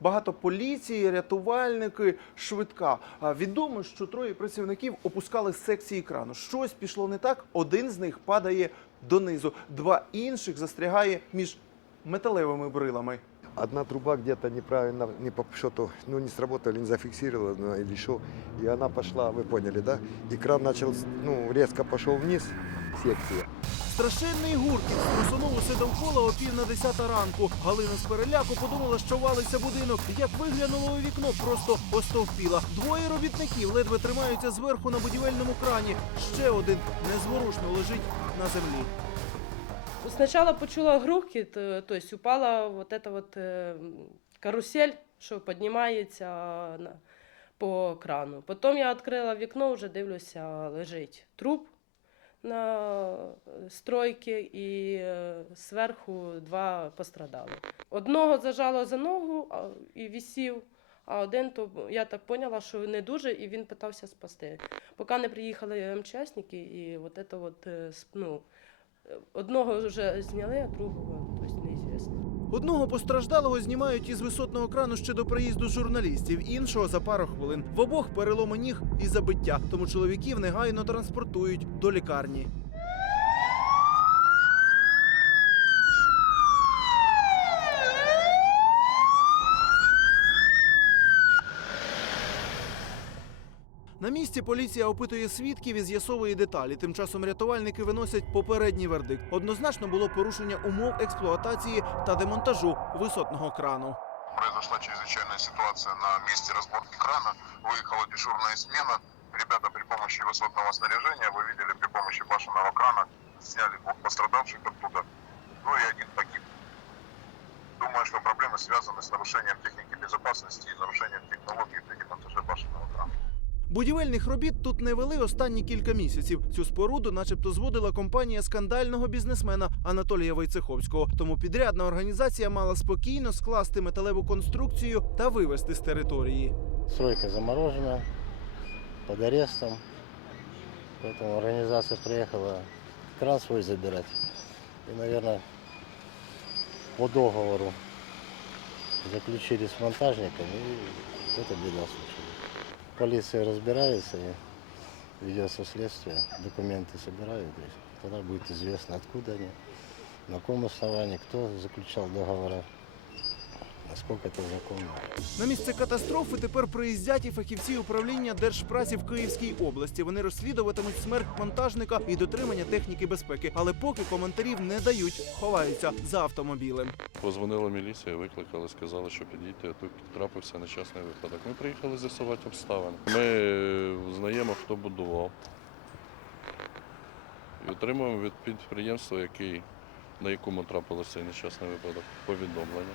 Багато поліції, рятувальники, швидка. Відомо, що троє працівників опускали секції крану. Щось пішло не так. Один з них падає донизу, два інших застрягає між металевими брилами. Одна труба где-то неправильно, не по счету, ну не сработала, не зафиксировала, ну, или что, и она пошла, вы поняли, да? И кран начал, ну, резко пошел вниз, секция. Страшенний гуркіт струсонув усе довкола о пів на десята ранку. Галина з переляку подумала, що валиться будинок. Як виглянула у вікно, просто остовпіла. Двоє робітників ледве тримаються зверху на будівельному крані. Ще один незворушно лежить на землі. Сначала почула грохіт, то есть упала вот эта вот е, карусель, що піднімається по крану. Потім я відкрила вікно, вже дивлюся, лежить труп на стройки і е, зверху два пострадали. Одного зажало за ногу і висів, а один то я так поняла, що не дуже, і він питався спасти. Поки не приїхали МЧСники, і от це от, е, ну, Одного вже зняли, а другого тобто неізвісно. Одного постраждалого знімають із висотного крану ще до приїзду журналістів, іншого за пару хвилин. В обох переломи ніг і забиття, тому чоловіків негайно транспортують до лікарні. На місці поліція опитує свідків і з'ясовує деталі. Тим часом рятувальники виносять попередній вердикт. Однозначно було порушення умов експлуатації та демонтажу висотного крану. Произошла чрезвычайная ситуация на месте разборки крана. Выехала дежурная смена. Ребята при помощи высотного снаряжения, вы видели, при помощи башенного крана сняли двух пострадавших оттуда. Ну и один погиб. Думаю, что проблемы связаны с нарушением техники безопасности и нарушением технологий при демонтаже башенного крана. Будівельних робіт тут не вели останні кілька місяців. Цю споруду, начебто, зводила компанія скандального бізнесмена Анатолія Войцеховського. Тому підрядна організація мала спокійно скласти металеву конструкцію та вивезти з території. Стройка заморожена, под арестом. Поэтому организация приехала кран свой забирать. И, наверное, по договору заключили с монтажником, вот эта беда случилась. Полиция разбирается и ведется следствие, документы собирают. Тогда будет известно, откуда они, на каком основании, кто заключал договора, насколько это законно. На місце катастрофи тепер приїздять і фахівці управління держпраці в Київській області. Вони розслідуватимуть смерть монтажника і дотримання техніки безпеки. Але поки коментарів не дають, ховаються за автомобілем. Позвонила міліція, викликали, сказали, що підійти, тут трапився нещасний випадок. Ми приїхали з'ясувати обставини. Ми е, знаємо, хто будував. І отримуємо від підприємства, який, на якому трапився цей нещасний випадок, повідомлення.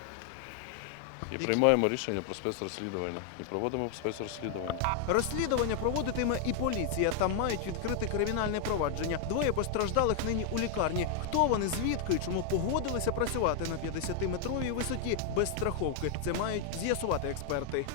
І приймаємо рішення про спецрозслідування. І проводимо спецрозслідування. Розслідування проводитиме і поліція. Там мають відкрити кримінальне провадження. Двоє постраждалих нині у лікарні. Хто вони, звідки і чому погодилися працювати на 50-метровій висоті без страховки? Це мають з'ясувати експерти.